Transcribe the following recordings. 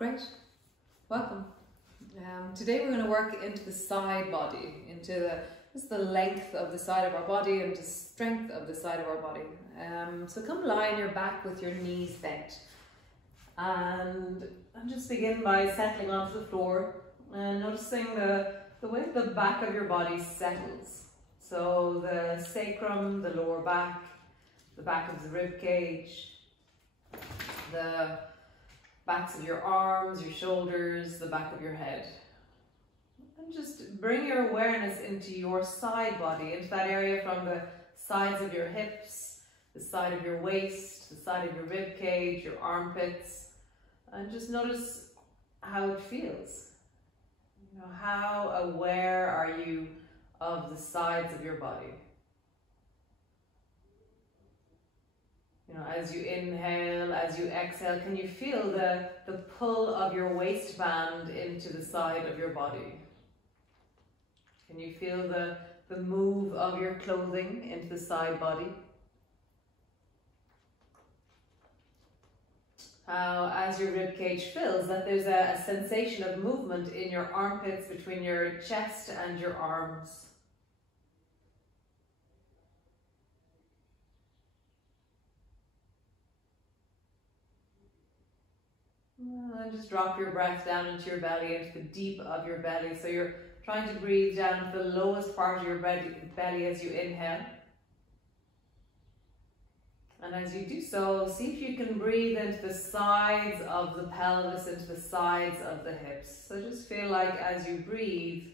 Great, welcome. Today we're going to work into the side body, into the length of the side of our body and the strength of the side of our body. So come lie on your back with your knees bent, and just begin by settling onto the floor and noticing the way the back of your body settles. So the sacrum, the lower back, the back of the rib cage, the backs of your arms, your shoulders, the back of your head. And just bring your awareness into your side body, into that area from the sides of your hips, the side of your waist, the side of your rib cage, your armpits, and just notice how it feels. You know, how aware are you of the sides of your body? You know, as you inhale, as you exhale, can you feel the pull of your waistband into the side of your body? Can you feel the move of your clothing into the side body? How, as your rib cage fills, that there's a sensation of movement in your armpits, between your chest and your arms. And just drop your breath down into your belly, into the deep of your belly. So you're trying to breathe down to the lowest part of your belly as you inhale. And as you do so, see if you can breathe into the sides of the pelvis, into the sides of the hips. So just feel like as you breathe,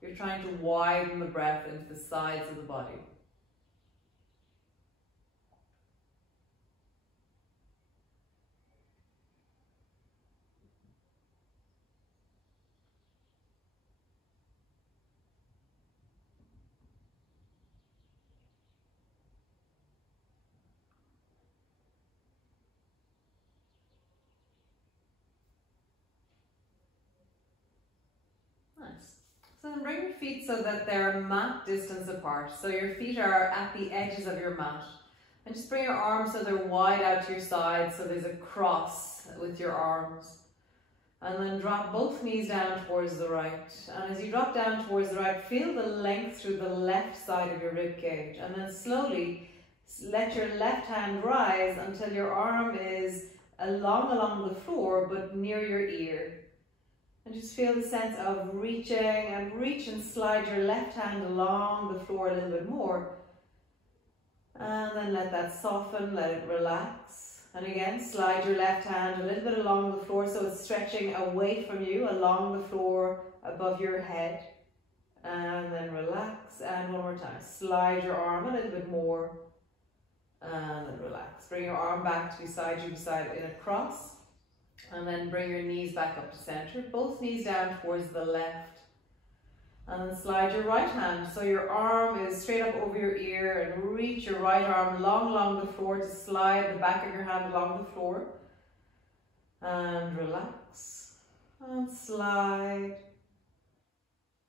you're trying to widen the breath into the sides of the body. Nice. So then bring your feet so that they're mat distance apart. So your feet are at the edges of your mat. And just bring your arms so they're wide out to your sides, so there's a cross with your arms. And then drop both knees down towards the right. And as you drop down towards the right, feel the length through the left side of your rib cage. And then slowly let your left hand rise until your arm is along the floor, but near your ear. And just feel the sense of reaching, and reach and slide your left hand along the floor a little bit more. And then let that soften, let it relax. And again, slide your left hand a little bit along the floor so it's stretching away from you, along the floor above your head. And then relax, and one more time. Slide your arm a little bit more, and then relax. Bring your arm back to beside you, in a cross. And then bring your knees back up to center, both knees down towards the left. And then slide your right hand so your arm is straight up over your ear, and reach your right arm long along the floor to slide the back of your hand along the floor. And relax. And slide.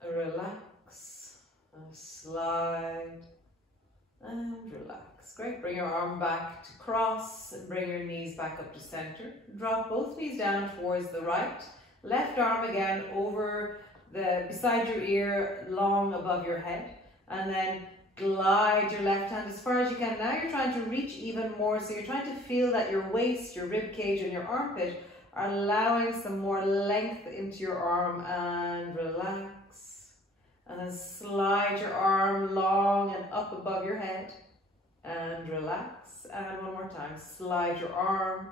Relax. And slide. And relax. Great. Bring your arm back to cross and bring your knees back up to center. Drop both knees down towards the right. Left arm again over beside your ear, long above your head. And then glide your left hand as far as you can. Now you're trying to reach even more. So you're trying to feel that your waist, your rib cage and your armpit are allowing some more length into your arm, and relax. And then slide your arm long and up above your head. And relax, and one more time, slide your arm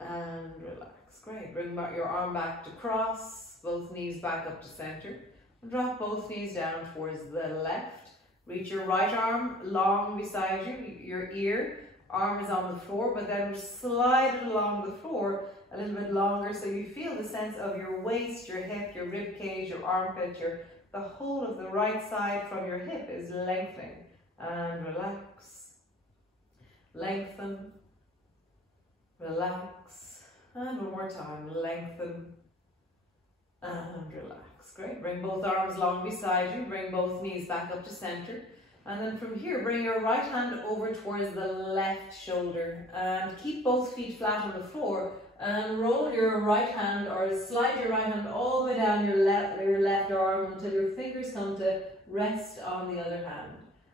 and relax. Great. Bring your arm back to cross, both knees back up to center, and drop both knees down towards the left. Reach your right arm long beside you, your ear, arm is on the floor, but then slide it along the floor a little bit longer so you feel the sense of your waist, your hip, your rib cage, your armpit, the whole of the right side from your hip is lengthening. And relax, lengthen, relax, and one more time, lengthen, and relax. Great. Bring both arms long beside you, bring both knees back up to center, And then from here, bring your right hand over towards the left shoulder and keep both feet flat on the floor and roll your right hand or slide your right hand all the way down your left arm until your fingers come to rest on the other hand.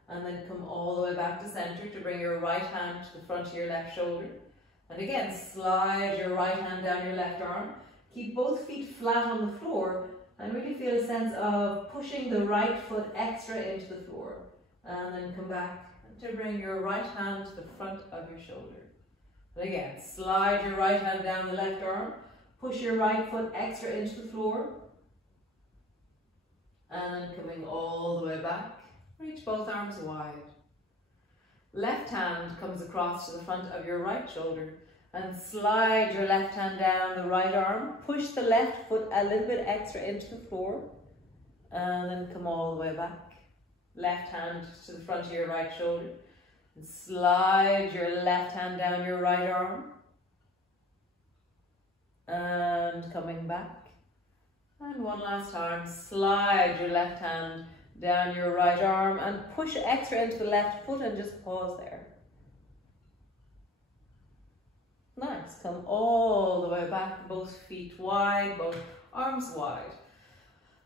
And then come all the way back to center to bring your right hand to the front of your left shoulder. And again, slide your right hand down your left arm. Keep both feet flat on the floor and really feel a sense of pushing the right foot extra into the floor. And then come back to bring your right hand to the front of your shoulder. And again, slide your right hand down the left arm. Push your right foot extra into the floor. And then coming all the way back. Reach both arms wide. Left hand comes across to the front of your right shoulder and slide your left hand down the right arm. Push the left foot a little bit extra into the floor and then come all the way back. Left hand to the front of your right shoulder and slide your left hand down your right arm and coming back. And one last time, slide your left hand down your right arm and push extra into the left foot and just pause there. Nice, come all the way back, both feet wide, both arms wide.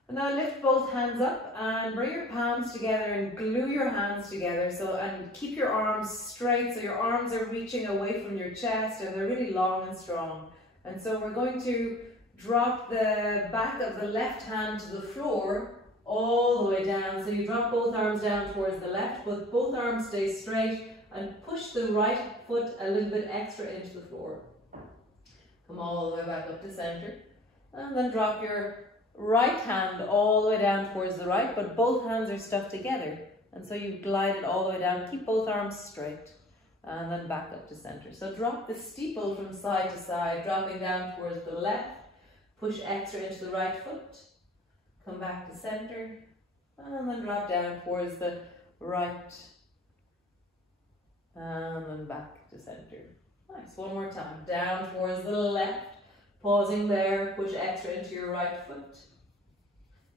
And now lift both hands up and bring your palms together and glue your hands together. And keep your arms straight so your arms are reaching away from your chest and they're really long and strong. And so we're going to drop the back of the left hand to the floor all the way down. So you drop both arms down towards the left, but both arms stay straight and push the right foot a little bit extra into the floor. Come all the way back up to center. And then drop your right hand all the way down towards the right, but both hands are stuck together. And so you glide it all the way down. Keep both arms straight. And then back up to center. So drop the steeple from side to side, dropping down towards the left. Push extra into the right foot. Come back to center. And then drop down towards the right. And then back to center. Nice. One more time. Down towards the left. Pausing there. Push extra into your right foot.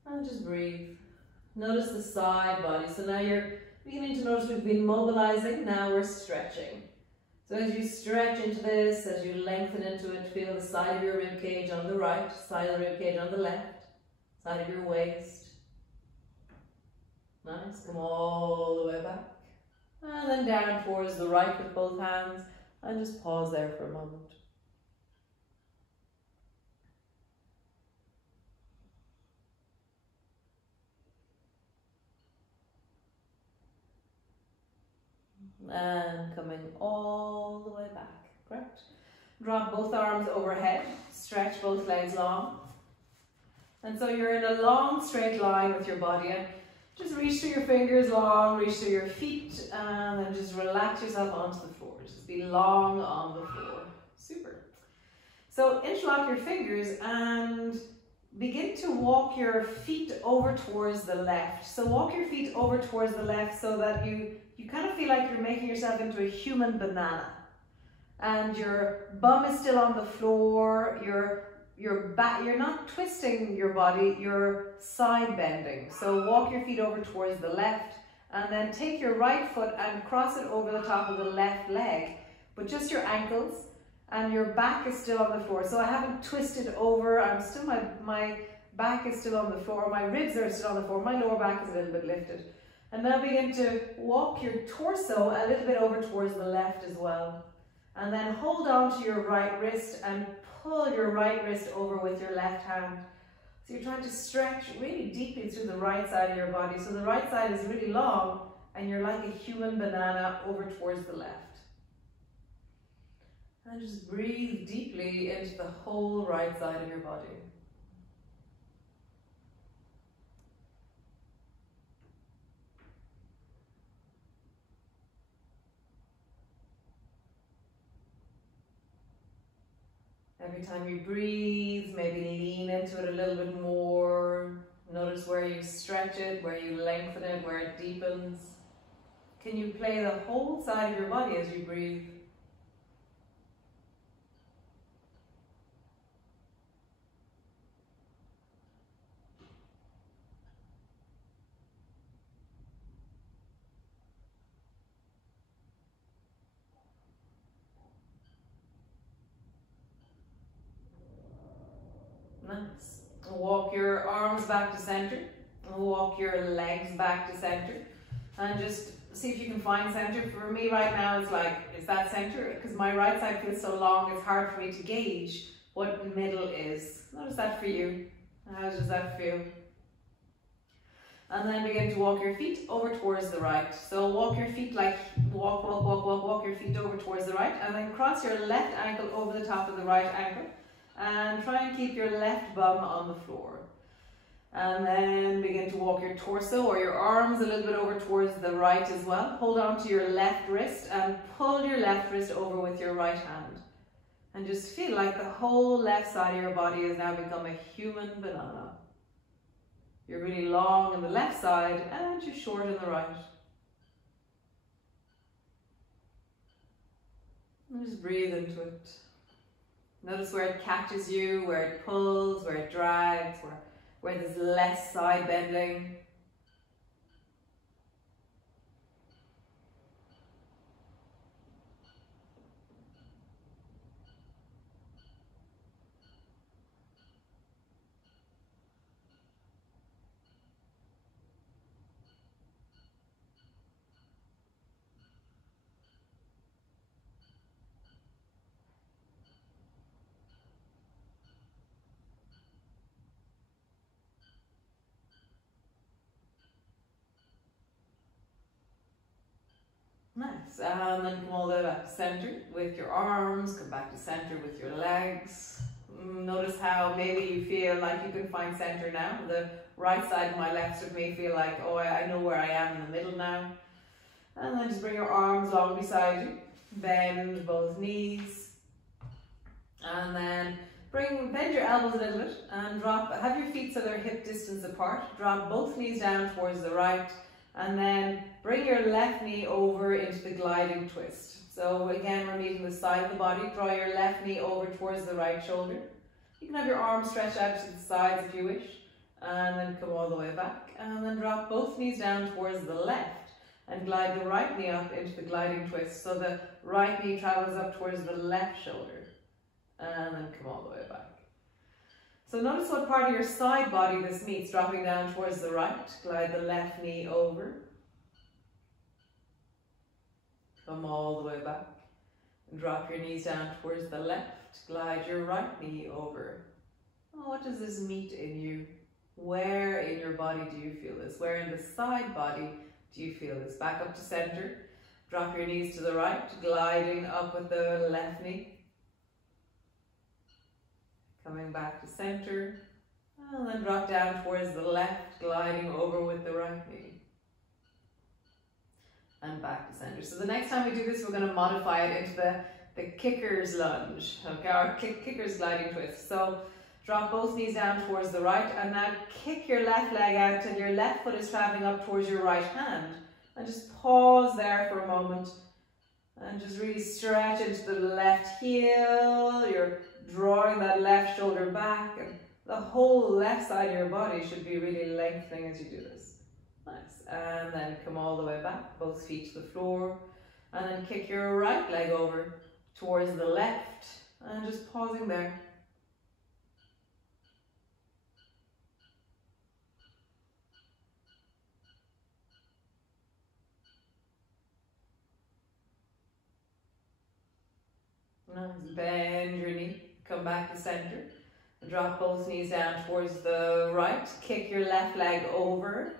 And just breathe. Notice the side body. So now you're beginning to notice we've been mobilizing. Now we're stretching. So as you stretch into this, as you lengthen into it, feel the side of your rib cage on the right, side of the rib cage on the left, side of your waist. Nice. Come all the way back. And then down towards the right with both hands. And just pause there for a moment. And coming all the way back. Correct. Drop both arms overhead. Stretch both legs long. And so you're in a long straight line with your body. And just reach through your fingers long, reach through your feet, and then just relax yourself onto the floor. Just be long on the floor. Super. So interlock your fingers and begin to walk your feet over towards the left. So walk your feet over towards the left so that you kind of feel like you're making yourself into a human banana. And your bum is still on the floor, your back, you're not twisting your body, you're side bending. So walk your feet over towards the left and then take your right foot and cross it over the top of the left leg, but just your ankles, and your back is still on the floor. So I haven't twisted over, I'm still, my back is still on the floor, my ribs are still on the floor, my lower back is a little bit lifted. And now begin to walk your torso a little bit over towards the left as well. And then hold on to your right wrist and pull your right wrist over with your left hand. So you're trying to stretch really deeply through the right side of your body. So the right side is really long and you're like a human banana over towards the left. And just breathe deeply into the whole right side of your body. Every time you breathe, maybe lean into it a little bit more. Notice where you stretch it, where you lengthen it, where it deepens. Can you play the whole side of your body as you breathe? Nice. Walk your arms back to center. Walk your legs back to center. And just see if you can find center. For me right now, it's like, is that center? Because my right side feels so long, it's hard for me to gauge what middle is. Notice that for you. How does that feel? And then begin to walk your feet over towards the right. So walk your feet like, walk your feet over towards the right, and then cross your left ankle over the top of the right ankle. And try and keep your left bum on the floor. And then begin to walk your torso or your arms a little bit over towards the right as well. Hold on to your left wrist and pull your left wrist over with your right hand. And just feel like the whole left side of your body has now become a human banana. You're really long on the left side and you're short on the right. And just breathe into it. Notice where it catches you, where it pulls, where it drags, where there's less side bending. Nice, and then come all the way back to center with your arms, come back to center with your legs. Notice how maybe you feel like you can find center now. The right side of my left side may feel like, oh, I know where I am in the middle now. And then just bring your arms long beside you, bend both knees, and then bend your elbows a little bit and have your feet so they're hip distance apart. Drop both knees down towards the right, and then bring your left knee over into the gliding twist. So again, we're meeting the side of the body. Draw your left knee over towards the right shoulder. You can have your arms stretched out to the sides if you wish. And then come all the way back. And then drop both knees down towards the left. And glide the right knee up into the gliding twist. So the right knee travels up towards the left shoulder. And then come all the way back. So notice what part of your side body this meets, dropping down towards the right. Glide the left knee over. Come all the way back. And drop your knees down towards the left. Glide your right knee over. Oh, what does this meet in you? Where in your body do you feel this? Where in the side body do you feel this? Back up to center. Drop your knees to the right, gliding up with the left knee. Coming back to center, and then drop down towards the left, gliding over with the right knee. And back to center. So the next time we do this, we're going to modify it into the kicker's lunge, okay, or kicker's gliding twist. So drop both knees down towards the right, and now kick your left leg out till your left foot is traveling up towards your right hand. And just pause there for a moment, and just really stretch into the left heel. You're drawing that left shoulder back, and the whole left side of your body should be really lengthening as you do this. Nice. And then come all the way back, both feet to the floor, and then kick your right leg over towards the left, and just pausing there. Nice. Bend your knee. Come back to center. Drop both knees down towards the right. Kick your left leg over.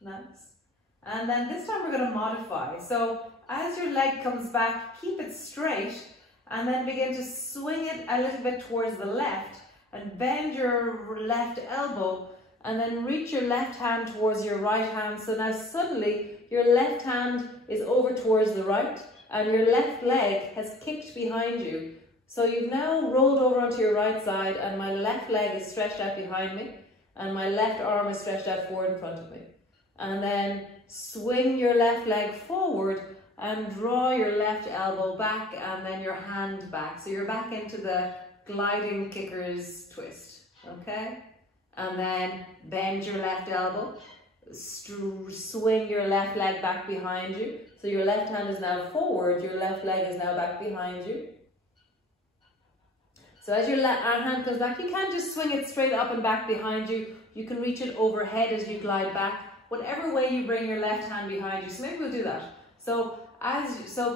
Nice. And then this time we're going to modify. So as your leg comes back, keep it straight and then begin to swing it a little bit towards the left and bend your left elbow and then reach your left hand towards your right hand. So now suddenly your left hand is over towards the right and your left leg has kicked behind you. So you've now rolled over onto your right side and my left leg is stretched out behind me and my left arm is stretched out forward in front of me. And then swing your left leg forward and draw your left elbow back and then your hand back. So you're back into the gliding kicker's twist, okay? And then bend your left elbow, swing your left leg back behind you. So your left hand is now forward, your left leg is now back behind you. So as your hand comes back, you can't just swing it straight up and back behind you. You can reach it overhead as you glide back, whatever way you bring your left hand behind you. So maybe we'll do that. So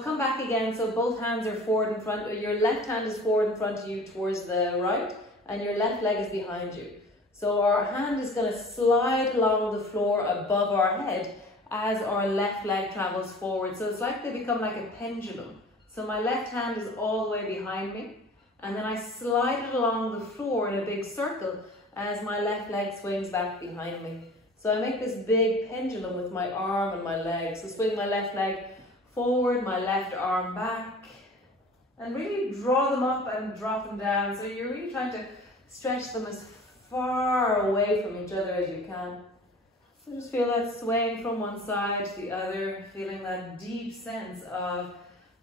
come back again. So both hands are forward in front. Your left hand is forward in front of you towards the right, and your left leg is behind you. So our hand is going to slide along the floor above our head as our left leg travels forward. So it's like they become like a pendulum. So my left hand is all the way behind me, and then I slide it along the floor in a big circle as my left leg swings back behind me. So I make this big pendulum with my arm and my leg. So swing my left leg forward, my left arm back, and really draw them up and drop them down. So you're really trying to stretch them as far away from each other as you can. So just feel that swaying from one side to the other, feeling that deep sense of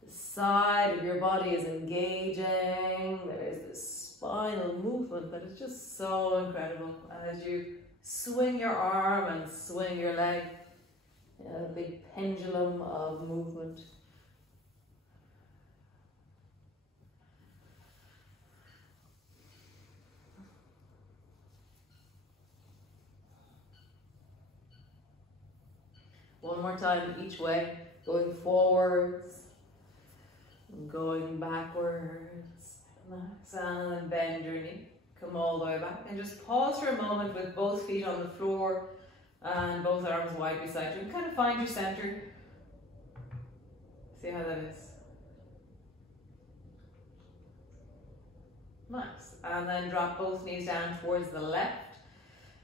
the side of your body is engaging. There's this spinal movement that is just so incredible as you swing your arm and swing your leg. A big pendulum of movement. One more time each way, going forwards, going backwards, and then bend your knee, come all the way back, and just pause for a moment with both feet on the floor and both arms wide beside you, and kind of find your center. See how that is. Nice. And then drop both knees down towards the left.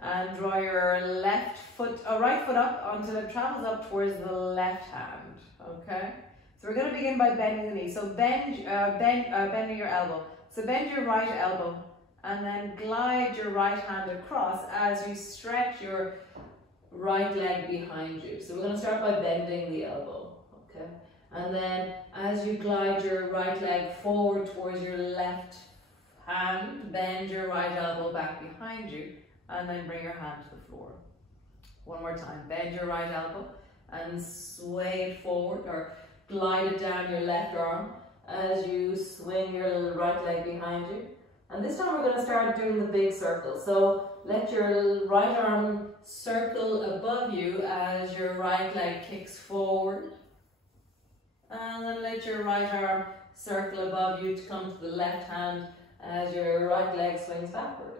And draw your right foot up until it travels up towards the left hand. Okay. So we're going to begin by bending the knee. So bending your elbow. So bend your right elbow, and then glide your right hand across as you stretch your right leg behind you. So we're going to start by bending the elbow. Okay. And then as you glide your right leg forward towards your left hand, bend your right elbow back behind you. And then bring your hand to the floor. One more time. Bend your right elbow and sway it forward, or glide it down your left arm as you swing your right leg behind you. And this time we're going to start doing the big circle. So let your right arm circle above you as your right leg kicks forward. And then let your right arm circle above you to come to the left hand as your right leg swings backwards.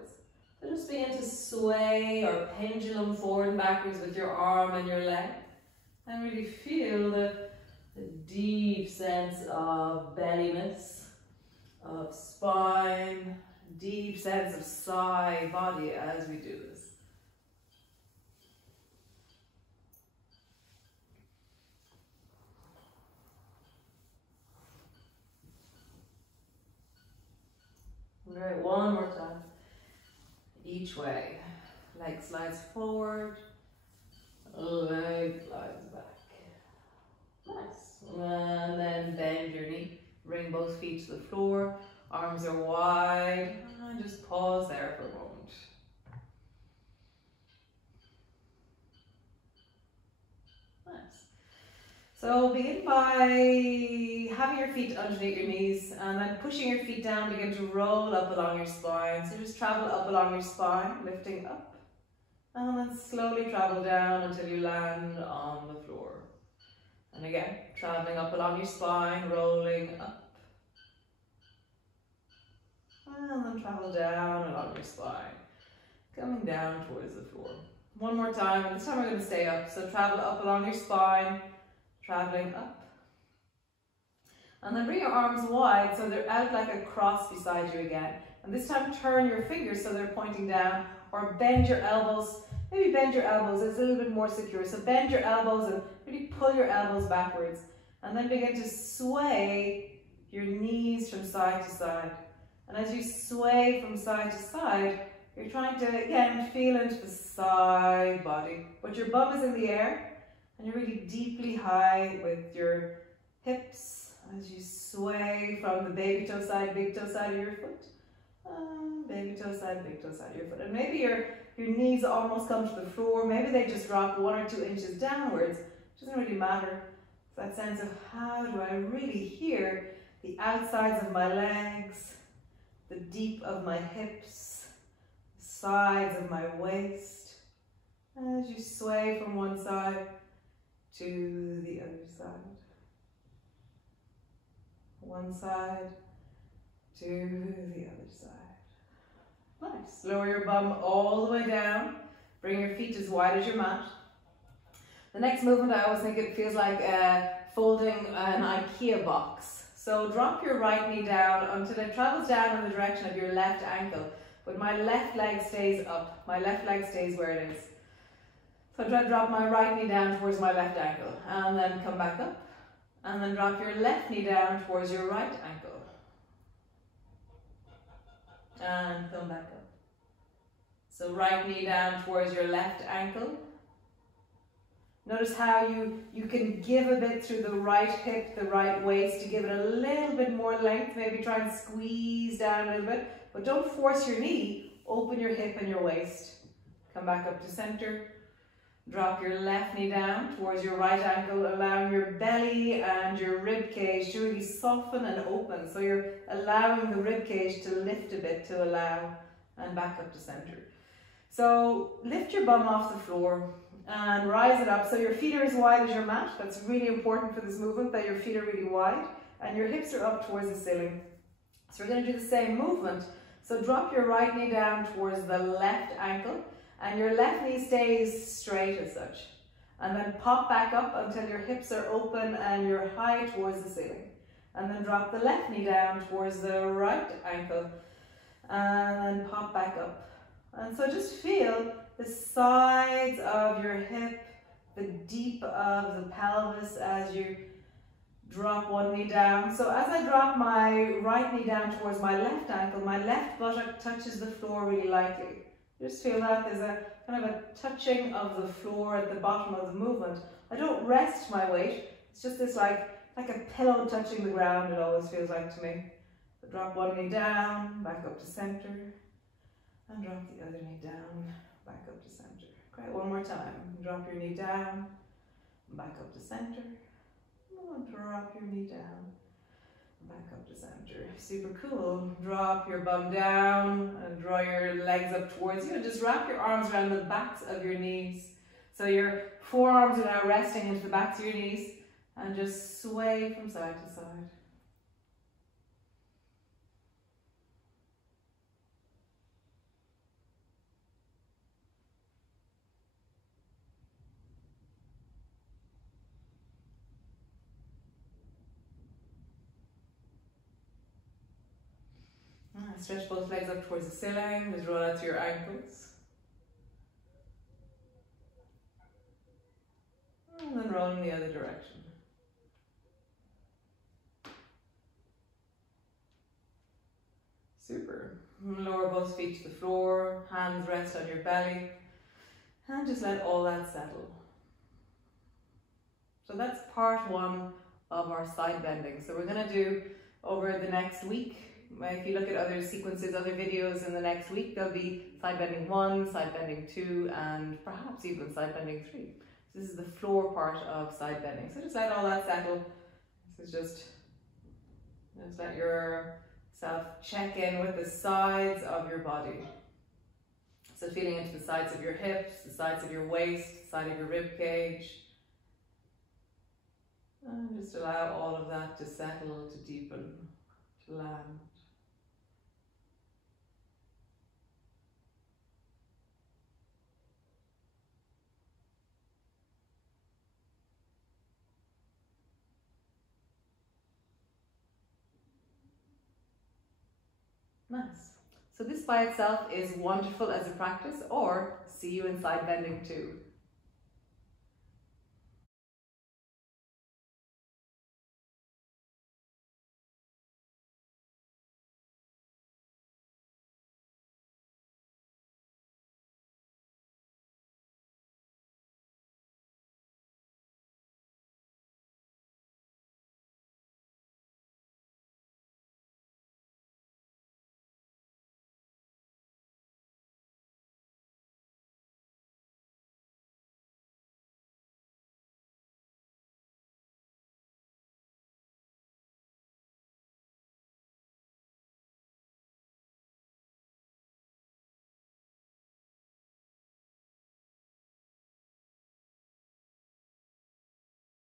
So just begin to sway or pendulum forward and backwards with your arm and your leg. And really feel the deep sense of belliness, of spine, deep sense of side body as we do this. All right, one more time. Each way. Leg slides forward, leg slides back. Nice. And then bend your knee. Bring both feet to the floor. Arms are wide. And just pause there for a moment. Nice. So begin by having your feet underneath your knees, and then pushing your feet down, begin to roll up along your spine. So just travel up along your spine, lifting up, and then slowly travel down until you land on the floor. And again, traveling up along your spine, rolling up, and then travel down along your spine, coming down towards the floor. One more time, and this time we're going to stay up. So travel up along your spine, traveling up. And then bring your arms wide so they're out like a cross beside you again. And this time turn your fingers so they're pointing down, or bend your elbows. Maybe bend your elbows, it's a little bit more secure. So bend your elbows and really pull your elbows backwards. And then begin to sway your knees from side to side. And as you sway from side to side, you're trying to, again, feel into the side body. But your bum is in the air, and you're really deeply high with your hips as you sway from the baby toe side, big toe side of your foot. Baby toe side, big toe side of your foot. And maybe your knees almost come to the floor. Maybe they just drop 1 or 2 inches downwards. It doesn't really matter. It's that sense of how do I really hear the outsides of my legs, the deep of my hips, sides of my waist, as you sway from one side to the other side. One side to the other side. Nice. Lower your bum all the way down. Bring your feet as wide as your mat. The next movement, I always think it feels like folding an IKEA box. So drop your right knee down until it travels down in the direction of your left ankle, but my left leg stays up. My left leg stays where it is. So try to drop my right knee down towards my left ankle, and then come back up. And then drop your left knee down towards your right ankle. And come back up. So right knee down towards your left ankle. Notice how you can give a bit through the right hip, the right waist to give it a little bit more length. Maybe try and squeeze down a little bit, but don't force your knee. Open your hip and your waist. Come back up to center. Drop your left knee down towards your right ankle, allowing your belly and your rib cage to really soften and open. So you're allowing the rib cage to lift a bit to allow, and back up to center. So lift your bum off the floor and rise it up so your feet are as wide as your mat. That's really important for this movement, that your feet are really wide and your hips are up towards the ceiling. So we're going to do the same movement. So drop your right knee down towards the left ankle, and your left knee stays straight as such. And then pop back up until your hips are open and you're high towards the ceiling. And then drop the left knee down towards the right ankle and then pop back up. And so just feel the sides of your hip, the deep of the pelvis as you drop one knee down. So as I drop my right knee down towards my left ankle, my left buttock touches the floor really lightly. Just feel that there's a kind of a touching of the floor at the bottom of the movement. I don't rest my weight. It's just this like a pillow touching the ground, it always feels like to me. So drop one knee down, back up to center, and drop the other knee down, back up to center. Great, one more time. Drop your knee down, back up to center. And drop your knee down, back up to center. Super cool. Drop your bum down and draw your legs up towards you, and just wrap your arms around the backs of your knees. So your forearms are now resting into the backs of your knees, and just sway from side to side. Stretch both legs up towards the ceiling, just roll out to your ankles. And then roll in the other direction. Super. Lower both feet to the floor, hands rest on your belly, and just let all that settle. So that's part one of our side bending. So we're going to do over the next week. If you look at other sequences, other videos in the next week, there'll be side bending 1, side bending 2, and perhaps even side bending 3. So this is the floor part of side bending. So just let all that settle. This is just let yourself check in with the sides of your body. So feeling into the sides of your hips, the sides of your waist, the side of your rib cage. And just allow all of that to settle, to deepen, to land. Nice. So this by itself is wonderful as a practice, or see you in side bending too.